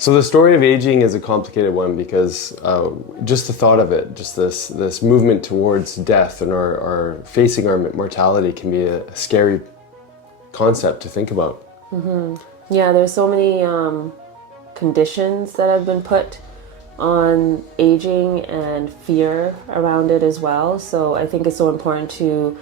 So the story of aging is a complicated one because just the thought of it, just this movement towards death and our facing our mortality can be a scary concept to think about. Yeah, there's so many conditions that have been put on aging and fear around it as well. So I think it's so important to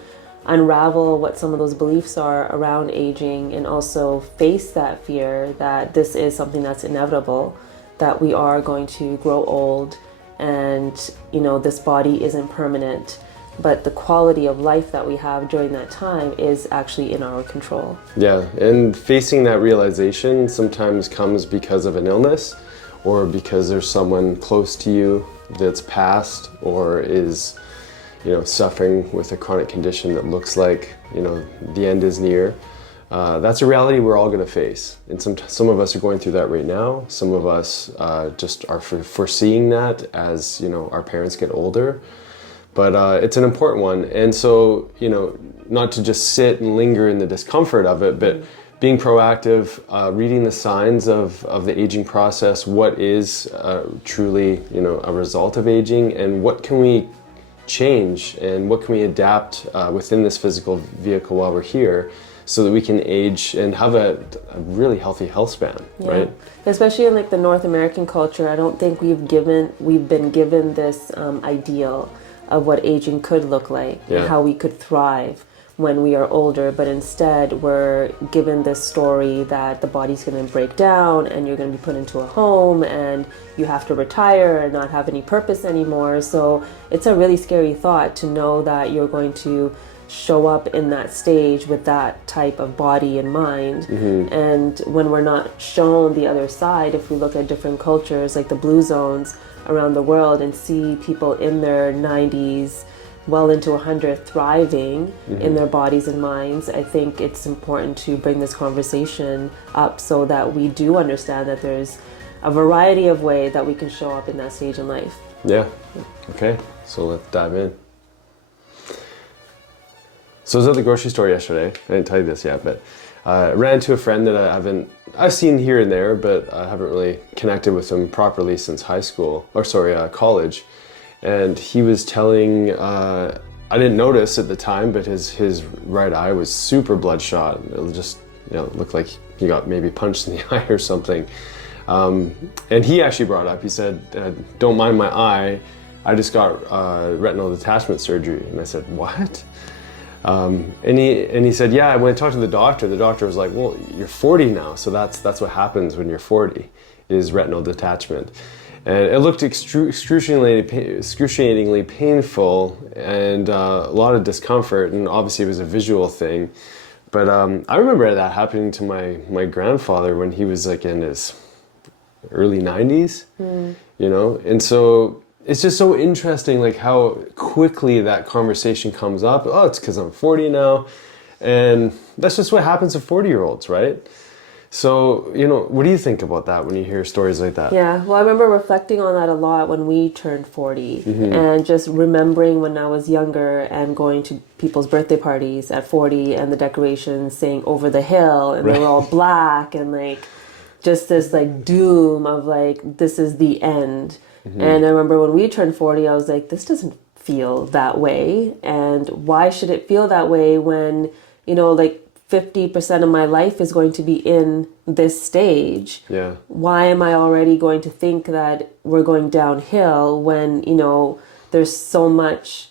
unravel what some of those beliefs are around aging and also face that fear that this is something that's inevitable, that we are going to grow old and, you know, this body isn't permanent, but the quality of life that we have during that time is actually in our control. Yeah, and facing that realization sometimes comes because of an illness or because there's someone close to you that's passed or is, you know, suffering with a chronic condition that looks like, you know, the end is near. That's a reality we're all going to face. And some of us are going through that right now. Some of us just are foreseeing that as, you know, our parents get older. But it's an important one. And so, you know, not to just sit and linger in the discomfort of it, but being proactive, reading the signs of the aging process, what is truly, you know, a result of aging, and what can we change and what can we adapt within this physical vehicle while we're here so that we can age and have a really healthy health span, right? Especially in like the North American culture, I don't think we've been given this ideal of what aging could look like and how we could thrive when we are older, but instead we're given this story that the body's going to break down and you're going to be put into a home and you have to retire and not have any purpose anymore. So it's a really scary thought to know that you're going to show up in that stage with that type of body and mind. And when we're not shown the other side, if we look at different cultures like the blue zones around the world and see people in their 90s, well into 100, thriving in their bodies and minds, I think it's important to bring this conversation up so that we do understand that there's a variety of ways that we can show up in that stage in life. Yeah. Okay, so let's dive in. So I was at the grocery store yesterday. I didn't tell you this yet, but I ran into a friend that I've seen here and there, but I haven't really connected with him properly since college. And he was telling, I didn't notice at the time, but his right eye was super bloodshot. It just, you know, looked like he got maybe punched in the eye or something. And he actually brought up, he said, don't mind my eye, I just got retinal detachment surgery. And I said, what? And he said, yeah, when I talked to the doctor was like, well, you're 40 now, so that's what happens when you're 40, is retinal detachment. And it looked excruciatingly painful and a lot of discomfort, and obviously it was a visual thing. But I remember that happening to my grandfather when he was like in his early 90s, you know? And so it's just so interesting like how quickly that conversation comes up. Oh, it's because I'm 40 now. And that's just what happens to 40-year-olds, right? So, you know, what do you think about that when you hear stories like that? Yeah, well, I remember reflecting on that a lot when we turned 40 and just remembering when I was younger and going to people's birthday parties at 40 and the decorations saying over the hill and they were all black and like just this like doom of like, this is the end. And I remember when we turned 40, I was like, this doesn't feel that way. And why should it feel that way when, you know, like 50% of my life is going to be in this stage? Yeah. Why am I already going to think that we're going downhill when, you know, there's such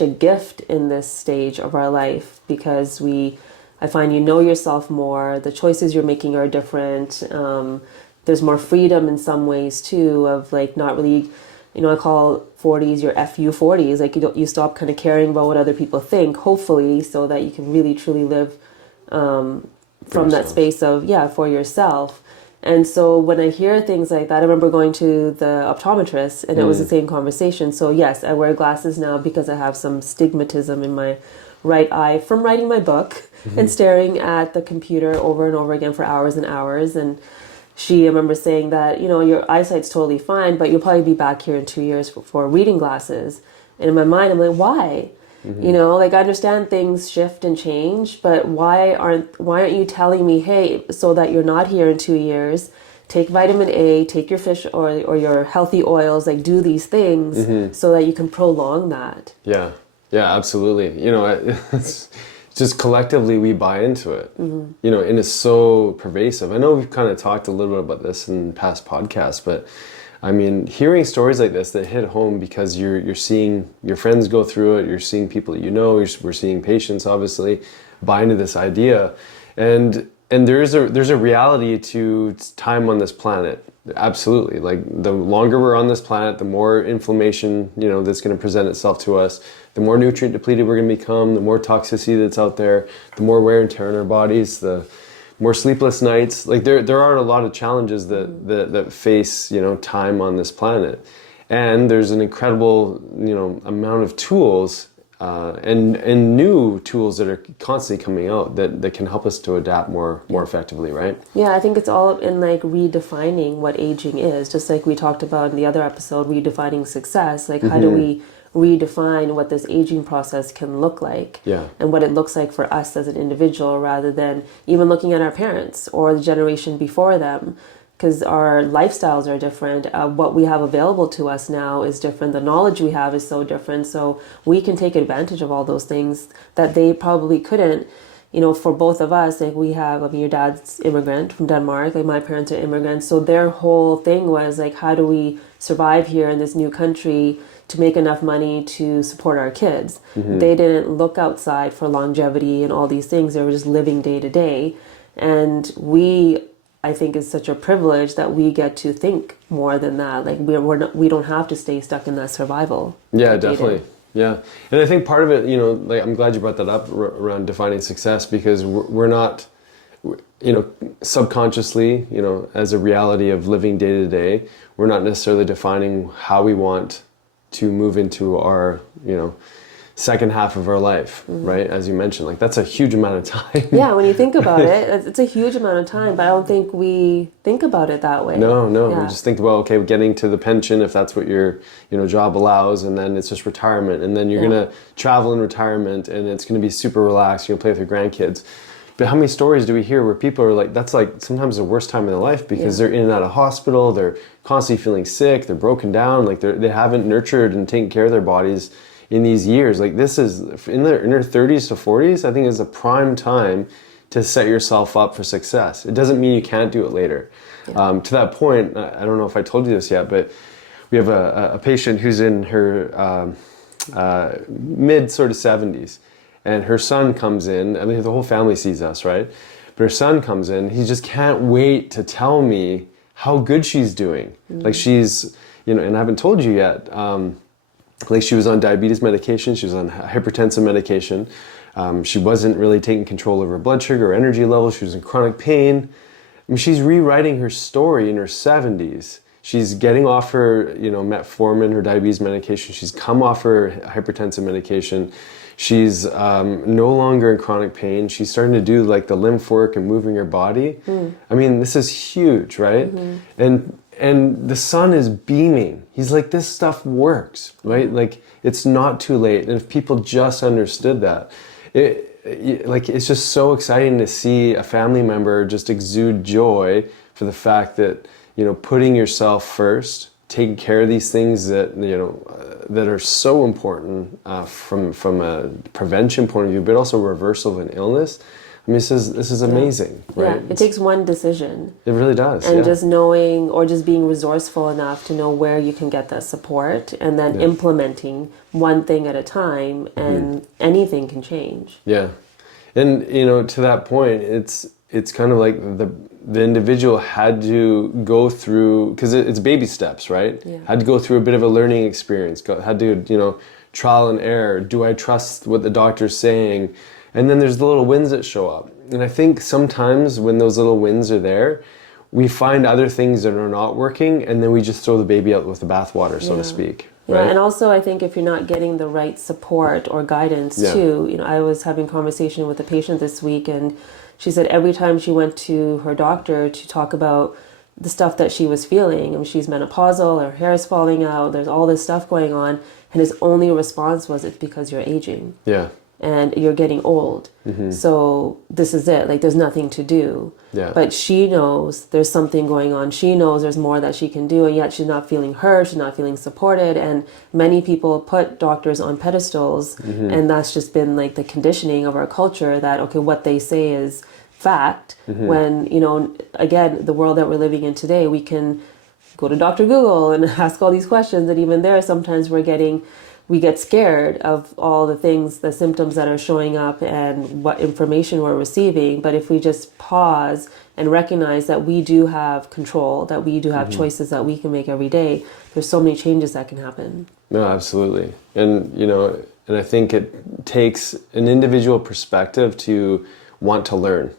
a gift in this stage of our life because I find you know yourself more, the choices you're making are different. There's more freedom in some ways too of like not really, you know, I call 40s your FU 40s. Like you stop kind of caring about what other people think, hopefully, so that you can really truly live from that space of, for yourself. And so when I hear things like that, I remember going to the optometrist and it was the same conversation. So yes, I wear glasses now because I have some stigmatism in my right eye from writing my book and staring at the computer over and over again for hours and hours. And I remember saying that, you know, your eyesight's totally fine, but you'll probably be back here in 2 years for reading glasses. And in my mind, I'm like, why? You know, like I understand things shift and change, but why aren't you telling me, hey, so that you're not here in 2 years, take vitamin A, take your fish or your healthy oils, like do these things so that you can prolong that. Yeah, yeah, absolutely. You know, it's just collectively we buy into it, you know, and it's so pervasive. I know we've kind of talked a little bit about this in past podcasts, but I mean, hearing stories like this that hit home because you're seeing your friends go through it, you're seeing people that you know, we're seeing patients obviously buy into this idea, and there's a reality to time on this planet. Absolutely. Like the longer we're on this planet, the more inflammation, you know, that's going to present itself to us, the more nutrient depleted we're going to become, the more toxicity that's out there, the more wear and tear in our bodies, the more sleepless nights. Like there are a lot of challenges that face, you know, time on this planet. And there's an incredible, you know, amount of tools and new tools that are constantly coming out that can help us to adapt more effectively, right? Yeah, I think it's all in like redefining what aging is, just like we talked about in the other episode, redefining success. Like how do we redefine what this aging process can look like, and what it looks like for us as an individual, rather than even looking at our parents or the generation before them, because our lifestyles are different. What we have available to us now is different. The knowledge we have is so different. So we can take advantage of all those things that they probably couldn't. You know, for both of us, like we have, I mean, your dad's immigrant from Denmark, like my parents are immigrants. So their whole thing was like, how do we survive here in this new country to make enough money to support our kids? They didn't look outside for longevity and all these things. They were just living day to day. And I think it's such a privilege that we get to think more than that. Like we don't have to stay stuck in that survival. Yeah, definitely. Yeah. And I think part of it, you know, like I'm glad you brought that up around defining success, because we're not, you know, subconsciously, you know, as a reality of living day to day, we're not necessarily defining how we want to move into our, you know, second half of our life, right? As you mentioned, like that's a huge amount of time. Yeah, when you think about it, it's a huge amount of time, but I don't think we think about it that way. No, we just think, well, okay, getting to the pension, if that's what your, you know, job allows, and then it's just retirement, and then you're going to travel in retirement, and it's going to be super relaxed, you'll play with your grandkids. But how many stories do we hear where people are like, that's like sometimes the worst time in their life, because they're in and out of hospital, they're constantly feeling sick, they're broken down, like they haven't nurtured and taken care of their bodies in these years. Like this is in their 30s to 40s, I think is a prime time to set yourself up for success. It doesn't mean you can't do it later. To that point, I don't know if I told you this yet, but we have a patient who's in her mid sort of 70s, and her son comes in. I mean, the whole family sees us, right? But her son comes in, he just can't wait to tell me how good she's doing. Like she's, you know, and I haven't told you yet, like she was on diabetes medication, she was on hypertensive medication, she wasn't really taking control of her blood sugar or energy levels, she was in chronic pain. I mean, she's rewriting her story in her 70s. She's getting off her, you know, metformin, her diabetes medication, she's come off her hypertensive medication, she's no longer in chronic pain, she's starting to do like the lymph work and moving her body. I mean, this is huge, right? And the son is beaming. He's like, this stuff works, right? Like, it's not too late. And if people just understood that, it's just so exciting to see a family member just exude joy for the fact that, you know, putting yourself first, taking care of these things that, you know, that are so important from a prevention point of view, but also reversal of an illness. I mean, this is amazing, right? Yeah, it takes one decision. It really does. And just knowing, or just being resourceful enough to know where you can get that support, and then implementing one thing at a time, and anything can change. Yeah. And, you know, to that point, it's kind of like the individual had to go through, because it's baby steps, right? Yeah. Had to go through a bit of a learning experience, had to, you know, trial and error. Do I trust what the doctor's saying? And then there's the little wins that show up. And I think sometimes when those little wins are there, we find other things that are not working, and then we just throw the baby out with the bathwater, so to speak. Right? Yeah, and also I think if you're not getting the right support or guidance too, you know, I was having a conversation with a patient this week, and she said every time she went to her doctor to talk about the stuff that she was feeling, I mean, she's menopausal, her hair is falling out, there's all this stuff going on, and his only response was, it's because you're aging. Yeah. and you're getting old. So this is it. Like, there's nothing to do. Yeah. But she knows there's something going on. She knows there's more that she can do, and yet she's not feeling heard. She's not feeling supported. And many people put doctors on pedestals, and that's just been like the conditioning of our culture that, okay, what they say is fact. When, you know, again, the world that we're living in today, we can go to Dr. Google and ask all these questions. And even there, sometimes we get scared of all the things, the symptoms that are showing up and what information we're receiving. But if we just pause and recognize that we do have control, that we do have choices that we can make every day, there's so many changes that can happen. No, absolutely. And, you know, and I think it takes an individual perspective to want to learn.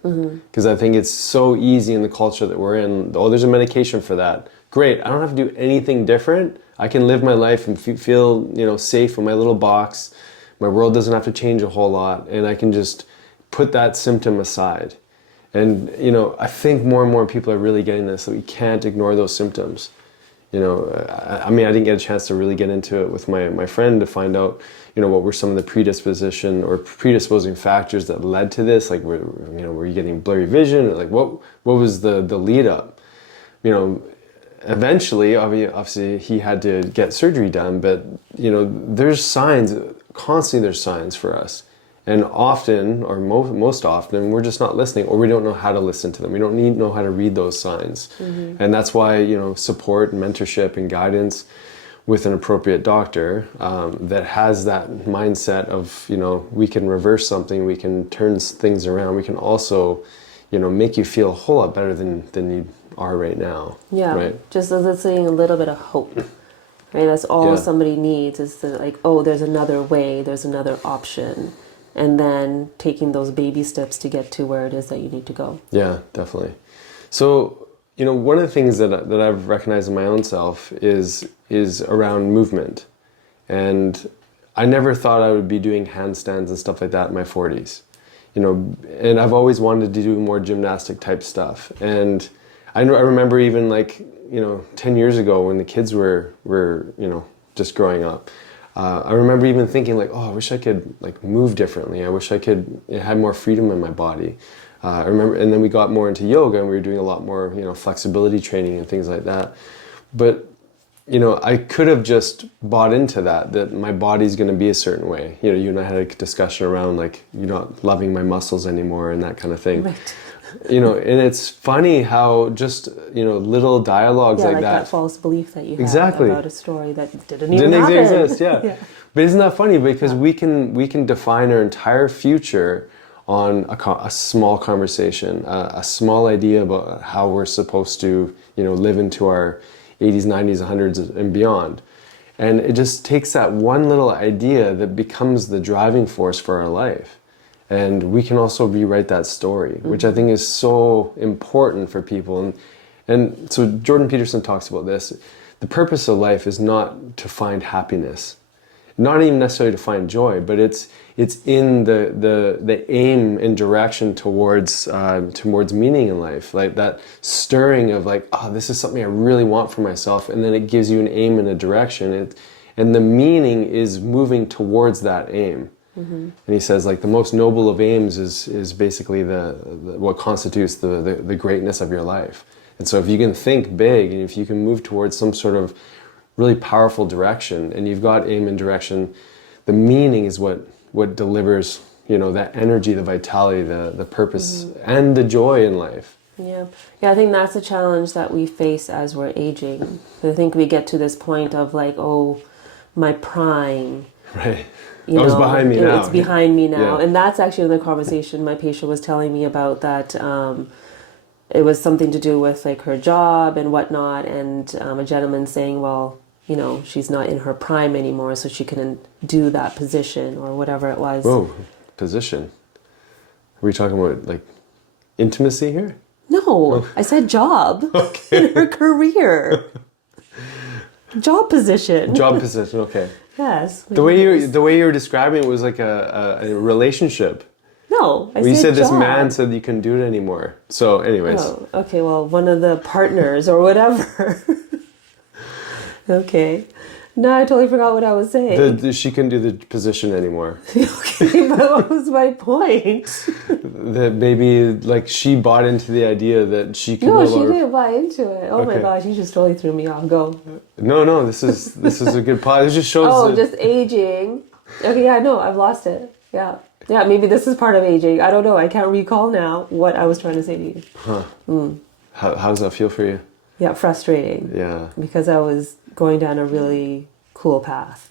Because I think it's so easy in the culture that we're in. Oh, there's a medication for that. Great. I don't have to do anything different. I can live my life and feel, you know, safe in my little box. My world doesn't have to change a whole lot, and I can just put that symptom aside. And, you know, I think more and more people are really getting this, that we can't ignore those symptoms. You know, I mean, I didn't get a chance to really get into it with my friend to find out, you know, what were some of the predisposing factors that led to this. Like, were you getting blurry vision? Or like, what was the lead up? You know, eventually, obviously, he had to get surgery done, but, you know, there's signs, constantly there's signs for us. And often, or most often, we're just not listening, or we don't know how to listen to them. We don't know how to read those signs. And that's why, you know, support and mentorship and guidance with an appropriate doctor that has that mindset of, you know, we can reverse something, we can turn things around, we can also, you know, make you feel a whole lot better than you are right now. Yeah, right? Just eliciting a little bit of hope. Right, that's all somebody needs, is to, like, oh, there's another way, there's another option. And then taking those baby steps to get to where it is that you need to go. Yeah, definitely. So, you know, one of the things that I've recognized in my own self is around movement. And I never thought I would be doing handstands and stuff like that in my 40s. You know, and I've always wanted to do more gymnastic type stuff. And I remember even, like, you know, 10 years ago when the kids were you know, just growing up, I remember even thinking, like, oh, I wish I could, like, move differently. I wish I could have more freedom in my body. I remember, and then we got more into yoga, and we were doing a lot more, you know, flexibility training and things like that. But, you know, I could have just bought into that my body's going to be a certain way. You know, you and I had a discussion around, like, you're not loving my muscles anymore and that kind of thing. Right. You know, and it's funny how just, you know, little dialogues like that. That false belief that you have exactly. about a story that didn't even happen. Exist, yeah. But isn't that funny? Because we can define our entire future on a small conversation, a small idea about how we're supposed to, you know, live into our 80s, 90s, 100s and beyond. And it just takes that one little idea that becomes the driving force for our life. And we can also rewrite that story, which I think is so important for people. And so Jordan Peterson talks about this. The purpose of life is not to find happiness, not even necessarily to find joy, but it's in the aim and direction towards meaning in life, like that stirring of, like, oh, this is something I really want for myself, and then it gives you an aim and a direction, and the meaning is moving towards that aim. And he says, like, the most noble of aims is basically the what constitutes the greatness of your life. And so if you can think big, and if you can move towards some sort of really powerful direction, and you've got aim and direction, the meaning is what delivers, you know, that energy, the vitality, the purpose, and the joy in life. Yeah, I think that's a challenge that we face as we're aging. I think we get to this point of, like, oh, my prime. Right. It's behind me now. It's behind me now. Yeah. And that's actually the conversation my patient was telling me about, that it was something to do with, like, her job and whatnot. And a gentleman saying, well, you know, she's not in her prime anymore, so she couldn't do that position or whatever it was. Whoa, position. Are we talking about, like, intimacy here? No, I said job. Okay. In her career. Job position. Job position, okay. Yes. The way you were describing it was like a relationship. No, you said this man said you couldn't do it anymore. So, anyways. Oh, okay. Well, one of the partners or whatever. Okay. No, I totally forgot what I was saying. She couldn't do the position anymore. Okay, but what was my point? That maybe like she bought into the idea that she could No, no she longer. didn't buy into it. Oh my Okay. gosh, you just totally threw me off. Go. No, this is a good pod. It just shows. Oh, that, just aging. Okay, yeah, no, I've lost it. Yeah. Yeah, maybe this is part of aging. I don't know. I can't recall now what I was trying to say to you. How does that feel for you? Yeah, frustrating. Yeah, Because I was going down a really cool path.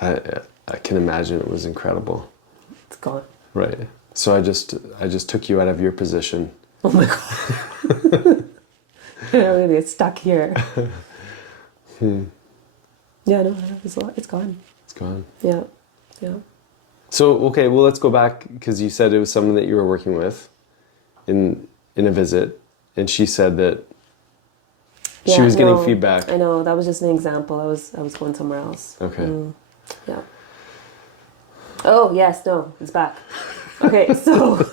I can imagine it was incredible. It's gone. Right. So I just took you out of your position. Oh my god. I'm gonna get stuck here. Yeah, no, it's gone. It's gone. Yeah. Yeah. So okay, well let's go back because you said it was someone that you were working with in a visit, and she said that she was getting feedback. I know, that was just an example. I was going somewhere else. Okay. Yeah. Oh yes, no, it's back. Okay, so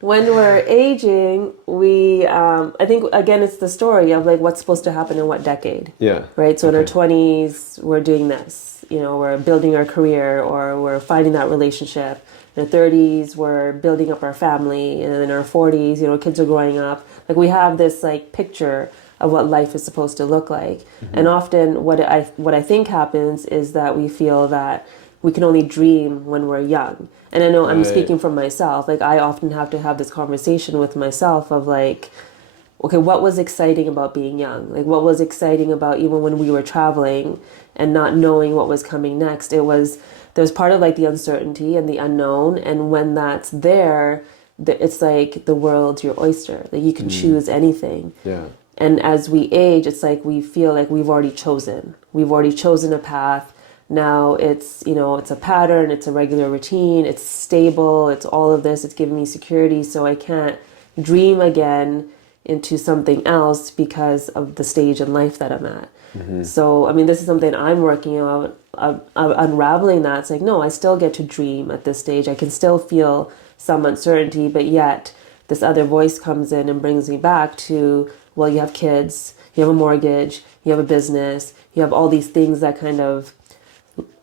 when we're aging, we I think again it's the story of like what's supposed to happen in what decade. Yeah. Right. So in our 20s, we're doing this. You know, we're building our career or we're finding that relationship. In our 30s, we're building up our family, and in our 40s, you know, kids are growing up. Like we have this like picture of what life is supposed to look like. And often what I think happens is that we feel that we can only dream when we're young. And I know I'm speaking from myself. Like I often have to have this conversation with myself of like, okay, what was exciting about being young? Like what was exciting about even when we were traveling and not knowing what was coming next? There's part of like the uncertainty and the unknown. And when that's there, it's like the world's your oyster. Like you can choose anything. Yeah. And as we age, it's like we feel like we've already chosen. We've already chosen a path. Now it's, you know, it's a pattern, it's a regular routine, it's stable, it's all of this, it's giving me security, so I can't dream again into something else because of the stage in life that I'm at. So, I mean, this is something I'm working on, unraveling that. It's like, no, I still get to dream at this stage. I can still feel some uncertainty, but yet this other voice comes in and brings me back to, well, you have kids, you have a mortgage, you have a business, you have all these things that kind of,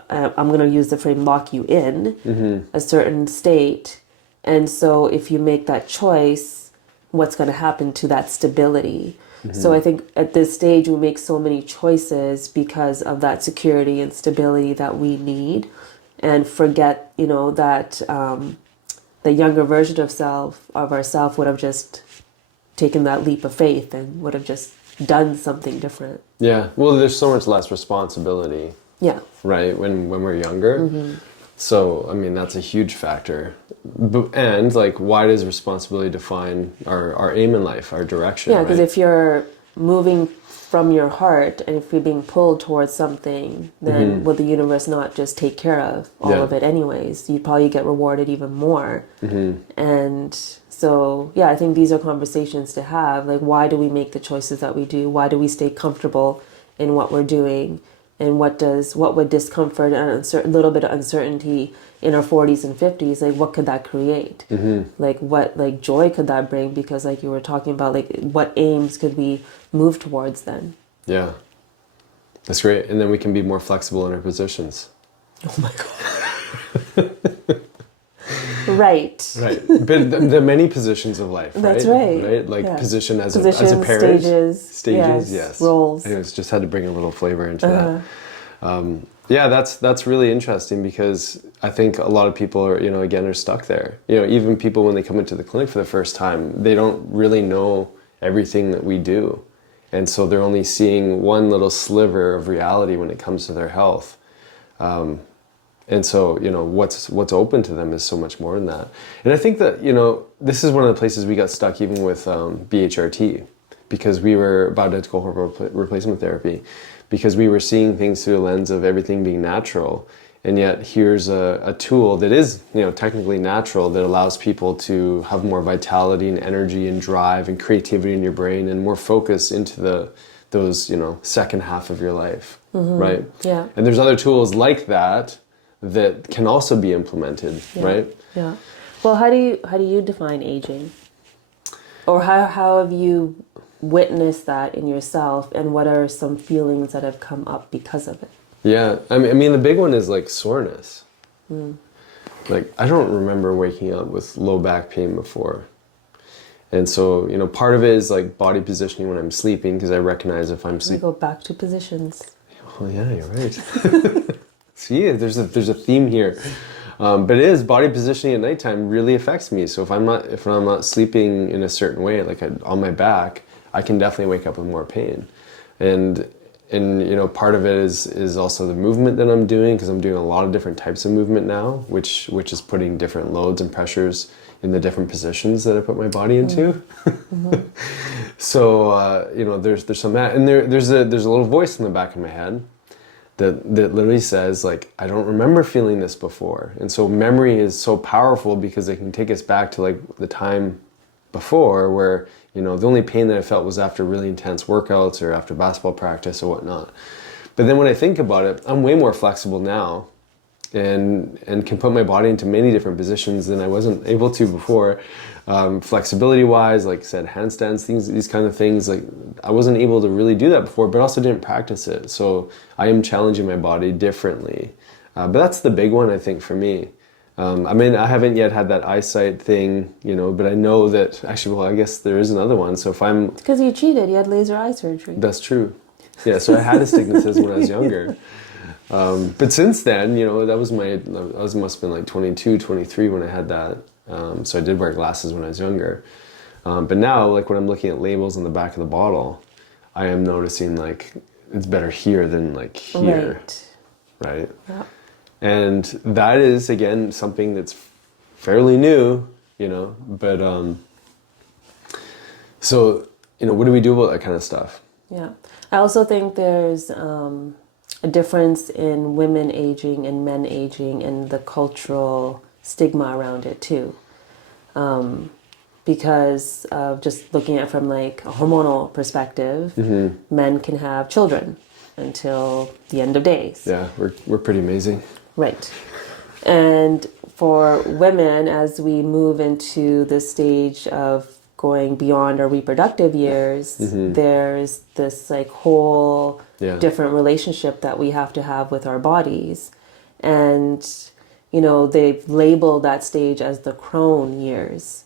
I'm going to use the frame, lock you in a certain state. And so if you make that choice, what's going to happen to that stability? So I think at this stage, we make so many choices because of that security and stability that we need, and forget, you know, that the younger version of ourself would have just taken that leap of faith and would have just done something different. Yeah. Well, there's so much less responsibility. Yeah. Right. When we're younger. So, I mean, that's a huge factor. And, like, why does responsibility define our aim in life, our direction? Yeah, because right? if you're moving from your heart and if you're being pulled towards something, then will the universe not just take care of all of it anyways? You'd probably get rewarded even more. And so, yeah, I think these are conversations to have. Like, why do we make the choices that we do? Why do we stay comfortable in what we're doing? And what would discomfort and a little bit of uncertainty in our 40s and 50s, like what could that create? Like what like joy could that bring? Because like you were talking about, like what aims could we move towards then? Yeah. That's great. And then we can be more flexible in our positions. Oh my God. Right. Right. But the many positions of life, right? That's right. Right? Like position as a Positions, parent. stages, yes. roles. Anyways, just had to bring a little flavor into that. Yeah, that's really interesting because I think a lot of people are, again, are stuck there. Even people when they come into the clinic for the first time, they don't really know everything that we do. And so they're only seeing one little sliver of reality when it comes to their health. And so, what's open to them is so much more than that. And I think that, this is one of the places we got stuck even with BHRT, because we were bioidentical hormone replacement therapy, because we were seeing things through the lens of everything being natural. And yet here's a tool that is, technically natural, that allows people to have more vitality and energy and drive and creativity in your brain and more focus into those, second half of your life, right? Yeah. And there's other tools like that can also be implemented, right? Yeah. Well, how do you define aging? Or how have you witnessed that in yourself, and what are some feelings that have come up because of it? Yeah, I mean the big one is like soreness. Like I don't remember waking up with low back pain before. And so, part of it is like body positioning when I'm sleeping, because I recognize if I'm We sleeping. go back to positions. Oh yeah, you're right. See, there's a theme here. But it is body positioning at nighttime really affects me. So if I'm not sleeping in a certain way, like on my back, I can definitely wake up with more pain. And part of it is also the movement that I'm doing, because I'm doing a lot of different types of movement now, which is putting different loads and pressures in the different positions that I put my body into. So there's some that, and there's a little voice in the back of my head that literally says, like, I don't remember feeling this before. And so memory is so powerful, because it can take us back to like the time before where the only pain that I felt was after really intense workouts or after basketball practice or whatnot. But then when I think about it, I'm way more flexible now, and can put my body into many different positions than I wasn't able to before. Flexibility wise, like I said, handstands, these kind of things, like I wasn't able to really do that before, but also didn't practice it. So I am challenging my body differently. But that's the big one, I think, for me. I haven't yet had that eyesight thing, but I know that actually, well, I guess there is another one. So if I'm... It's because you cheated. You had laser eye surgery. That's true. Yeah, so I had astigmatism when I was younger. But since then, that must have been like 22, 23 when I had that. So I did wear glasses when I was younger. But now, like when I'm looking at labels on the back of the bottle, I am noticing like it's better here than like here. Right? Yeah. And that is, again, something that's fairly new, but so, what do we do about that kind of stuff? Yeah. I also think there's a difference in women aging and men aging, and the cultural stigma around it too. Because of just looking at it from like a hormonal perspective, men can have children until the end of days. Yeah, we're pretty amazing. Right. And for women, as we move into the stage of going beyond our reproductive years, there's this like whole different relationship that we have to have with our bodies. And, they've labeled that stage as the crone years.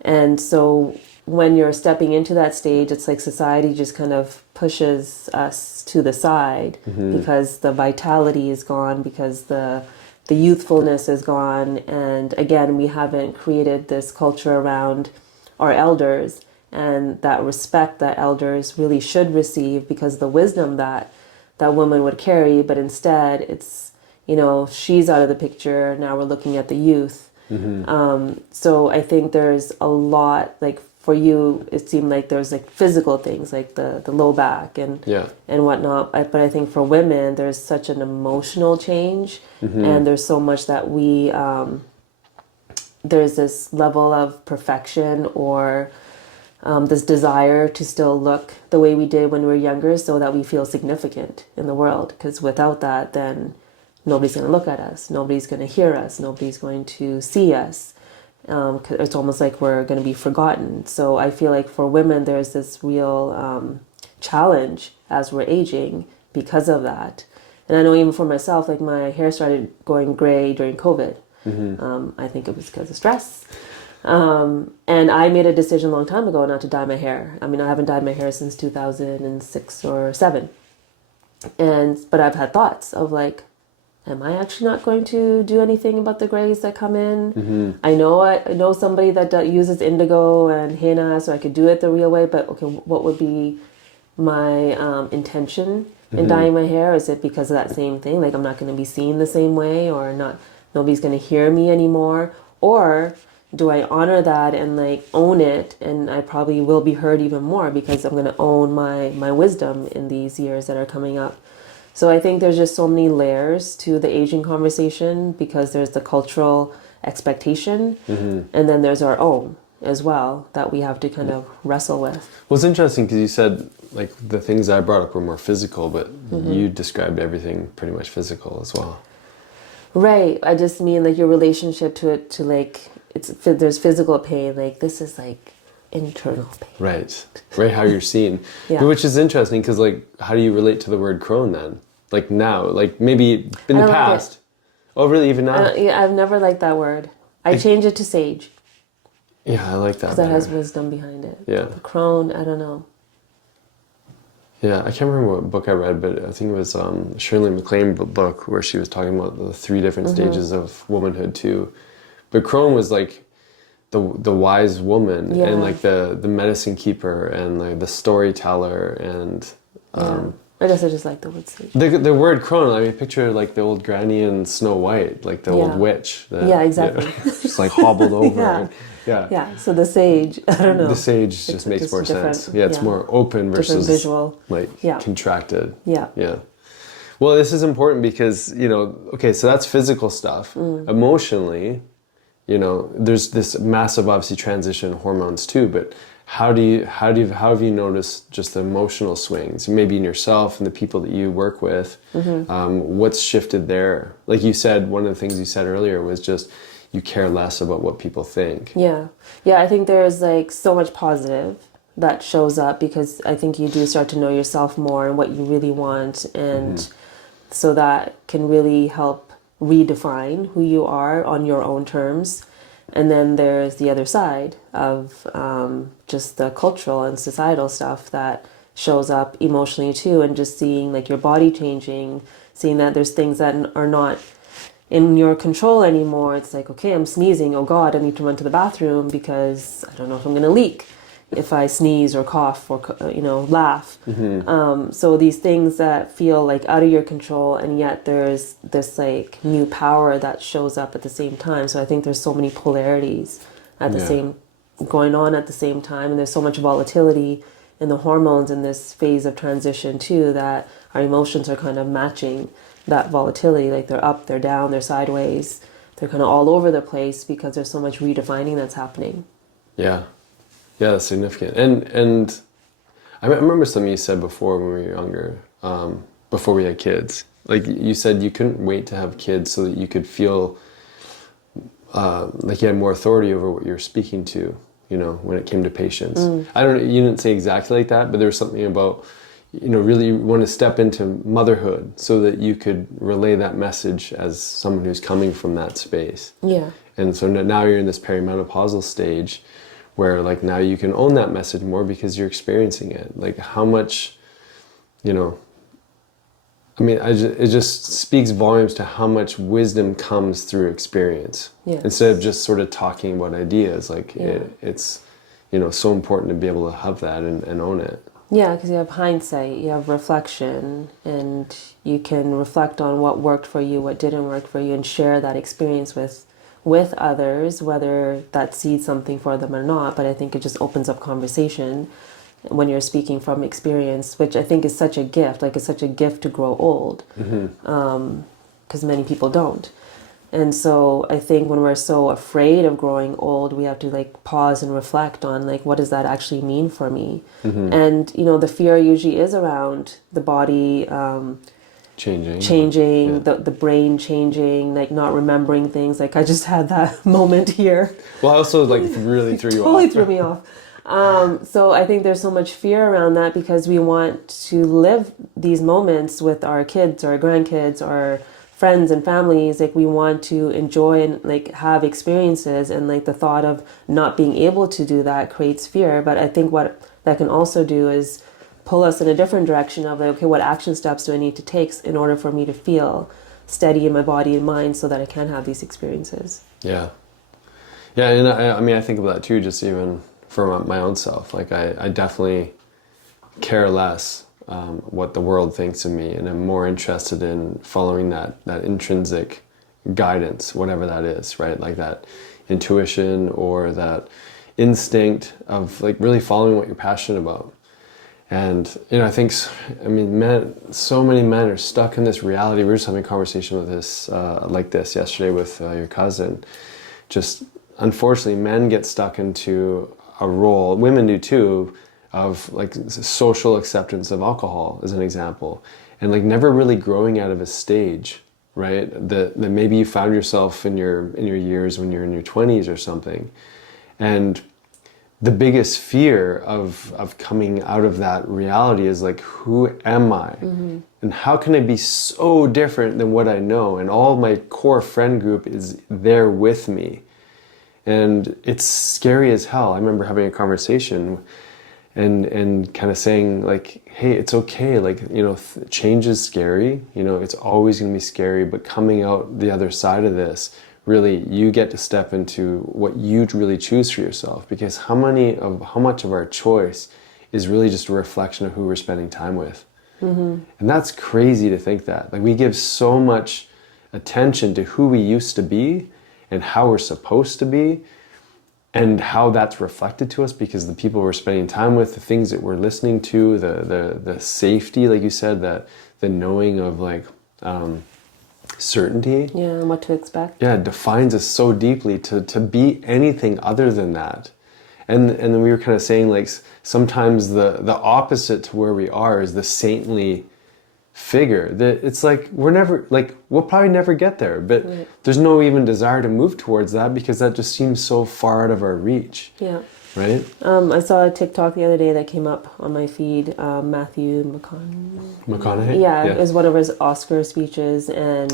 And so when you're stepping into that stage, it's like society just kind of pushes us to the side because the vitality is gone, because the youthfulness is gone. And again, we haven't created this culture around our elders and that respect that elders really should receive, because the wisdom that woman would carry. But instead, it's, she's out of the picture. Now we're looking at the youth. So I think there's a lot, like for you, it seemed like there's like physical things like the low back and whatnot. But I think for women, there's such an emotional change, and there's so much that we, there's this level of perfection or this desire to still look the way we did when we were younger, so that we feel significant in the world. Because without that, then nobody's going to look at us. Nobody's going to hear us. Nobody's going to see us. It's almost like we're going to be forgotten. So I feel like for women, there's this real challenge as we're aging because of that. And I know even for myself, like my hair started going gray during COVID. I think it was because of stress. And I made a decision a long time ago not to dye my hair. I mean, I haven't dyed my hair since 2006 or 7. But I've had thoughts of like, am I actually not going to do anything about the grays that come in? I know somebody that uses indigo and henna, so I could do it the real way. But okay, what would be my intention in dyeing my hair? Is it because of that same thing? Like I'm not going to be seen the same way, or not? Nobody's going to hear me anymore, or do I honor that and like own it? And I probably will be heard even more because I'm going to own my wisdom in these years that are coming up. So I think there's just so many layers to the aging conversation, because there's the cultural expectation, and then there's our own as well that we have to kind of wrestle with. Well, it's interesting because you said like the things I brought up were more physical, but you described everything pretty much physical as well. Right. I just mean like your relationship to it, to like there's physical pain. Like this is like internal pain. Right. Right, how you're seen. Yeah. Which is interesting because, like, how do you relate to the word crone then? Like now, like maybe in the past. Oh, really? Even now? Yeah, I've never liked that word. I change it to sage. Yeah, I like that. Because that has wisdom behind it. Yeah. The crone, I don't know. Yeah, I can't remember what book I read, but I think it was Shirley MacLaine book where she was talking about the 3 different stages of womanhood too. But crone was like the wise woman and like the medicine keeper and like the storyteller and I guess I just like the word sage. the word crone. I mean, picture like the old granny in Snow White, like the old witch. That, exactly. Just like hobbled over. Yeah. So the sage, I don't know. The sage just makes more sense. Yeah, it's more open versus visual, like contracted. Yeah. Yeah. Well, this is important because, you know, okay, so that's physical stuff. Emotionally, you know, there's this massive, obviously, transition in hormones too, but how have you noticed just the emotional swings, maybe in yourself and the people that you work with? What's shifted there? Like you said, one of the things you said earlier was just you care less about what people think. Yeah. I think there's like so much positive that shows up because I think you do start to know yourself more and what you really want, and so that can really help redefine who you are on your own terms. And then there's the other side of just the cultural and societal stuff that shows up emotionally too, and just seeing like your body changing, seeing that there's things that are not in your control anymore. It's like, okay, I'm sneezing. Oh God, I need to run to the bathroom because I don't know if I'm going to leak if I sneeze or cough or, laugh. So these things that feel like out of your control, and yet there's this like new power that shows up at the same time. So I think there's so many polarities going on at the same time, and there's so much volatility in the hormones in this phase of transition too, that our emotions are kind of matching that volatility. Like they're up, they're down, they're sideways, they're kind of all over the place because there's so much redefining that's happening. Yeah, that's significant. And I remember something you said before when we were younger, before we had kids. Like you said, you couldn't wait to have kids so that you could feel like you had more authority over what you're speaking to, you know, when it came to patients. You didn't say exactly like that, but there was something about, you know, really want to step into motherhood so that you could relay that message as someone who's coming from that space. Yeah. And so now you're in this perimenopausal stage where like now you can own that message more because you're experiencing it. Like how much, you know, I mean, it just speaks volumes to how much wisdom comes through experience. Yes. Instead of just sort of talking about ideas. Like it's, you know, so important to be able to have that and own it. Yeah, because you have hindsight, you have reflection, and you can reflect on what worked for you, what didn't work for you, and share that experience with others, whether that seeds something for them or not. But I think it just opens up conversation when you're speaking from experience, which I think is such a gift. Like it's such a gift to grow old, because many people don't. And so I think when we're so afraid of growing old, we have to like pause and reflect on like, what does that actually mean for me? And, you know, the fear usually is around the body changing, the brain changing, like not remembering things. Like I just had that moment here. Well, I also like really threw you totally off. Threw me off. So I think there's so much fear around that because we want to live these moments with our kids, our grandkids, our friends and families. Like we want to enjoy and like have experiences, and like the thought of not being able to do that creates fear. But I think what that can also do is pull us in a different direction of like, okay, what action steps do I need to take in order for me to feel steady in my body and mind so that I can have these experiences? Yeah, and I mean, I think about that too, just even for my own self. Like I definitely care less what the world thinks of me, and I'm more interested in following that intrinsic guidance, whatever that is, right? Like that intuition or that instinct of like really following what you're passionate about. And, you know, I mean, so many men are stuck in this reality. We were just having a conversation with this, like this yesterday with your cousin. Just, unfortunately, men get stuck into a role, women do too, of like social acceptance of alcohol as an example, and like never really growing out of a stage, right? That maybe you found yourself in your years when you're in your 20s or something, and the biggest fear of coming out of that reality is like, who am I? And how can I be so different than what I know? And all my core friend group is there with me. And it's scary as hell. I remember having a conversation and kind of saying like, hey, it's okay. Like, you know, change is scary. You know, it's always going to be scary, but coming out the other side of this, really, you get to step into what you really choose for yourself, because how much of our choice is really just a reflection of who we're spending time with. And that's crazy to think that. Like, we give so much attention to who we used to be and how we're supposed to be and how that's reflected to us because the people we're spending time with, the things that we're listening to, the safety, like you said, that the knowing of like certainty. Yeah, and what to expect. Yeah, it defines us so deeply to be anything other than that. And then we were kind of saying like sometimes the opposite to where we are is the saintly figure. That it's like we'll probably never get there, but there's no even desire to move towards that because that just seems so far out of our reach. Yeah. Right? I saw a TikTok the other day that came up on my feed. Matthew McConaughey? Yeah, it was one of his Oscar speeches, and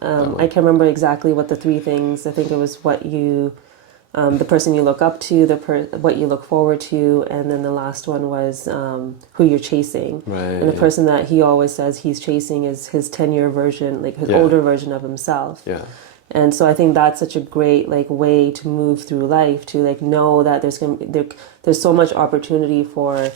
I can't remember exactly what the three things. I think it was what you, the person you look up to, what you look forward to, and then the last one was who you're chasing. Right. And the person that he always says he's chasing is his 10-year version, like his older version of himself. Yeah. And so I think that's such a great like way to move through life, to like know that there's so much opportunity for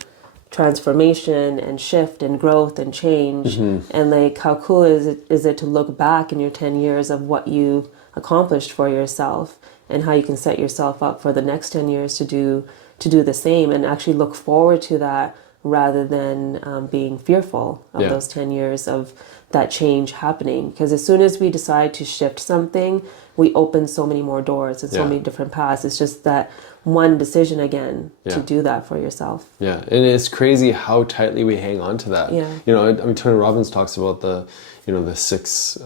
transformation and shift and growth and change. And like how cool is it to look back in your 10 years of what you accomplished for yourself and how you can set yourself up for the next 10 years to do the same and actually look forward to that rather than being fearful of those 10 years of that change happening. Because as soon as we decide to shift something, we open so many more doors and so many different paths. It's just that one decision again to do that for yourself. Yeah, and it's crazy how tightly we hang on to that. Yeah. You know, I mean, Tony Robbins talks about the six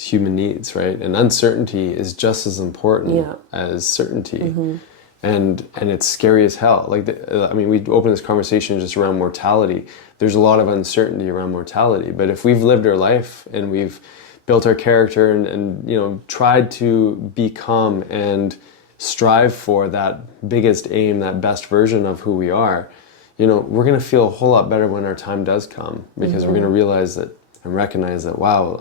human needs, right? And uncertainty is just as important as certainty. And it's scary as hell. Like, we opened this conversation just around mortality. There's a lot of uncertainty around mortality. But if we've lived our life and we've built our character and you know, tried to become and strive for that biggest aim, that best version of who we are, you know, we're going to feel a whole lot better when our time does come, because we're going to realize that and recognize that, wow,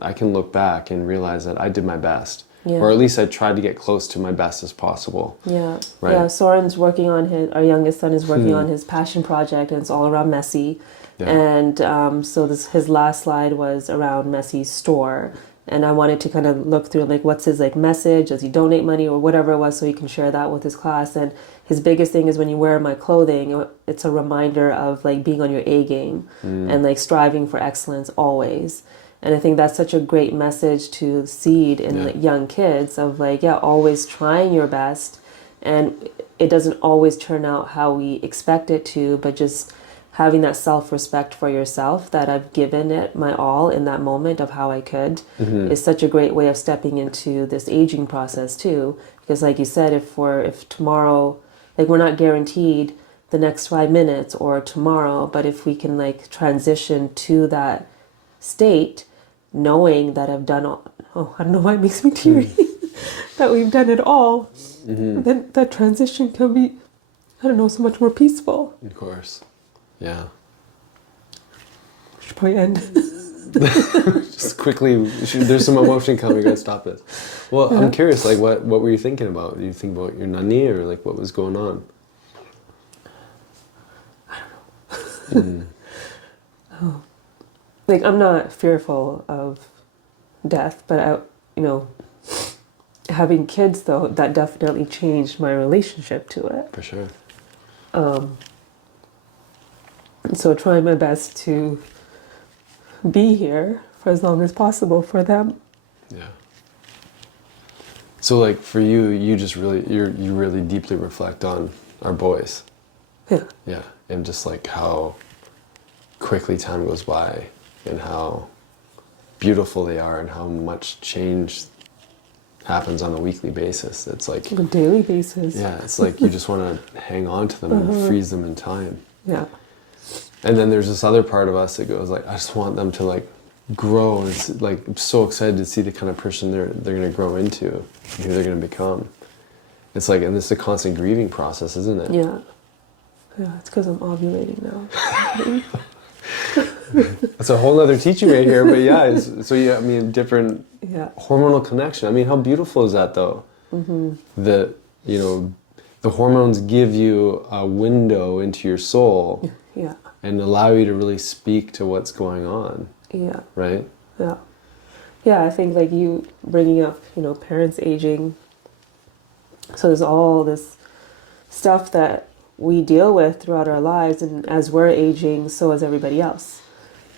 I can look back and realize that I did my best. Yeah. Or at least I tried to get close to my best as possible. Yeah. Right? Yeah, Soren's working on our youngest son is working on his passion project, and it's all around Messi. Yeah. And so his last slide was around Messi's store. And I wanted to kind of look through like what's his like message, does he donate money or whatever it was, so he can share that with his class. And his biggest thing is when you wear my clothing, it's a reminder of like being on your A game and like striving for excellence always. And I think that's such a great message to seed in like young kids of like, always trying your best. And it doesn't always turn out how we expect it to, but just having that self-respect for yourself that I've given it my all in that moment of how I could is such a great way of stepping into this aging process too. Because like you said, if tomorrow, like we're not guaranteed the next 5 minutes or tomorrow, but if we can like transition to that state, knowing that I've done all, I don't know why it makes me teary, that we've done it all, then that transition can be, I don't know, so much more peaceful. Of course. Yeah. We should probably end. Just quickly, there's some emotion coming, we gotta stop this. Well, I'm curious, like what were you thinking about? Did you think about your nanny or like what was going on? I don't know. Like, I'm not fearful of death, but having kids though, that definitely changed my relationship to it. For sure. So trying my best to be here for as long as possible for them. Yeah. So like for you, you really deeply reflect on our boys. Yeah. Yeah. And just like how quickly time goes by and how beautiful they are and how much change happens on a weekly basis. It's like On a daily basis. yeah, it's like you just want to hang on to them and freeze them in time. Yeah. And then there's this other part of us that goes like, I just want them to like grow, and it's like I'm so excited to see the kind of person they're going to grow into, and who they're going to become. It's like, and this is a constant grieving process, isn't it? Yeah. Yeah, it's because I'm ovulating now. That's a whole other teaching right here, but yeah, so yeah, I mean, different hormonal connection. I mean, how beautiful is that though? That, you know, the hormones give you a window into your soul and allow you to really speak to what's going on. Yeah. Right? Yeah. Yeah, I think like you bringing up, you know, parents aging. So there's all this stuff that we deal with throughout our lives, and as we're aging, so is everybody else.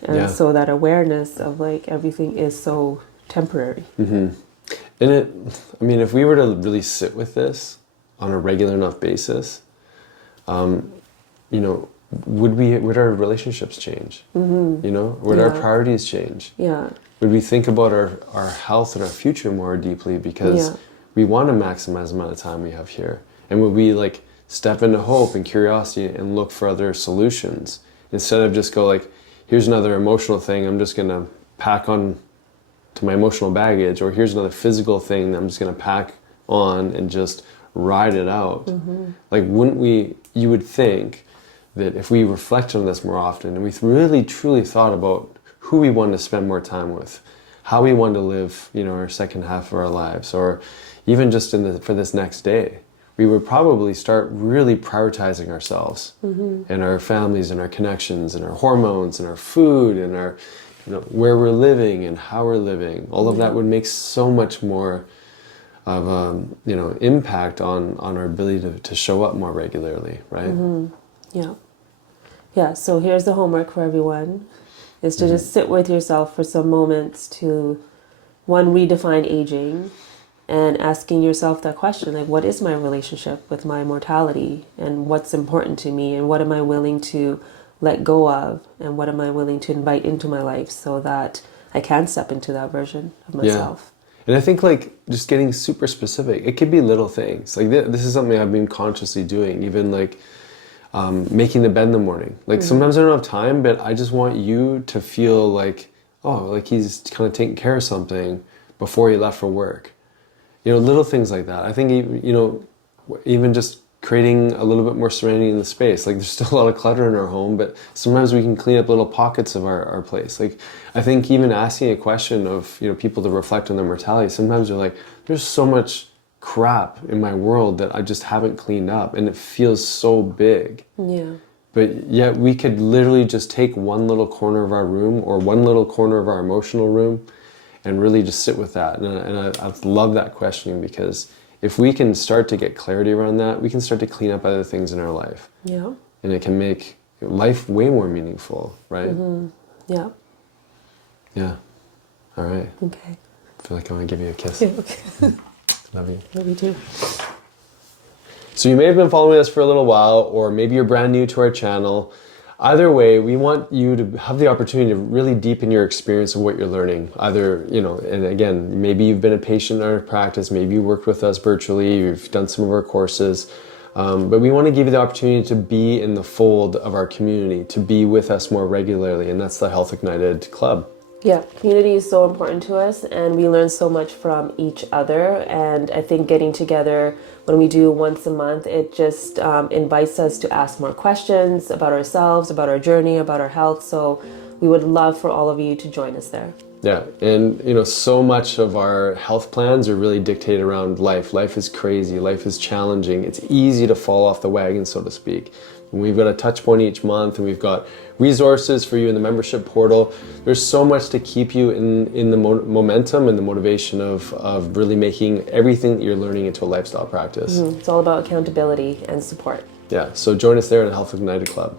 And so that awareness of like everything is so temporary. And it, I mean, if we were to really sit with this on a regular enough basis, you know, would our relationships change? You know, would our priorities change? Yeah. Would we think about our health and our future more deeply because we want to maximize the amount of time we have here? And would we like step into hope and curiosity and look for other solutions instead of just go like, here's another emotional thing I'm just going to pack on to my emotional baggage, or here's another physical thing that I'm just going to pack on and just ride it out. Like, wouldn't we, you would think that if we reflected on this more often and we really truly thought about who we wanted to spend more time with, how we wanted to live, you know, our second half of our lives, or even just for this next day, we would probably start really prioritizing ourselves and our families and our connections and our hormones and our food and our, you know, where we're living and how we're living. All of that would make so much more of you know, impact on our ability to show up more regularly, right? Yeah. Yeah, so here's the homework for everyone, is to just sit with yourself for some moments to, one, redefine aging, and asking yourself that question, like, what is my relationship with my mortality, and what's important to me, and what am I willing to let go of, and what am I willing to invite into my life so that I can step into that version of myself. And I think like just getting super specific, it could be little things. Like this is something I've been consciously doing, even like making the bed in the morning. Like sometimes I don't have time, but I just want you to feel like, oh, like he's kind of taking care of something before he left for work. You know, little things like that. I think, you know, even just creating a little bit more serenity in the space. Like there's still a lot of clutter in our home, but sometimes we can clean up little pockets of our place. Like I think even asking a question of, you know, people to reflect on their mortality, sometimes they're like, there's so much crap in my world that I just haven't cleaned up, and it feels so big. Yeah. But yet we could literally just take one little corner of our room or one little corner of our emotional room and really just sit with that. And I love that questioning, because if we can start to get clarity around that, we can start to clean up other things in our life. Yeah. And it can make life way more meaningful, right? Yeah. Yeah. All right. Okay. I feel like I want to give you a kiss. Yeah, okay. Love you. Love you too. So you may have been following us for a little while, or maybe you're brand new to our channel. Either way, we want you to have the opportunity to really deepen your experience of what you're learning. Either, you know, and again, maybe you've been a patient in our practice, maybe you worked with us virtually, you've done some of our courses, but we want to give you the opportunity to be in the fold of our community, to be with us more regularly, and that's the Health Ignited Club. Yeah, community is so important to us, and we learn so much from each other. And I think getting together when we do once a month, it just invites us to ask more questions about ourselves, about our journey, about our health. So we would love for all of you to join us there. Yeah, and you know, so much of our health plans are really dictated around life. Life is crazy, life is challenging. It's easy to fall off the wagon, so to speak. And we've got a touch point each month, and we've got resources for you in the membership portal. There's so much to keep you in the momentum and the motivation of really making everything that you're learning into a lifestyle practice. It's all about accountability and support. Yeah, so join us there at Health Ignited Club.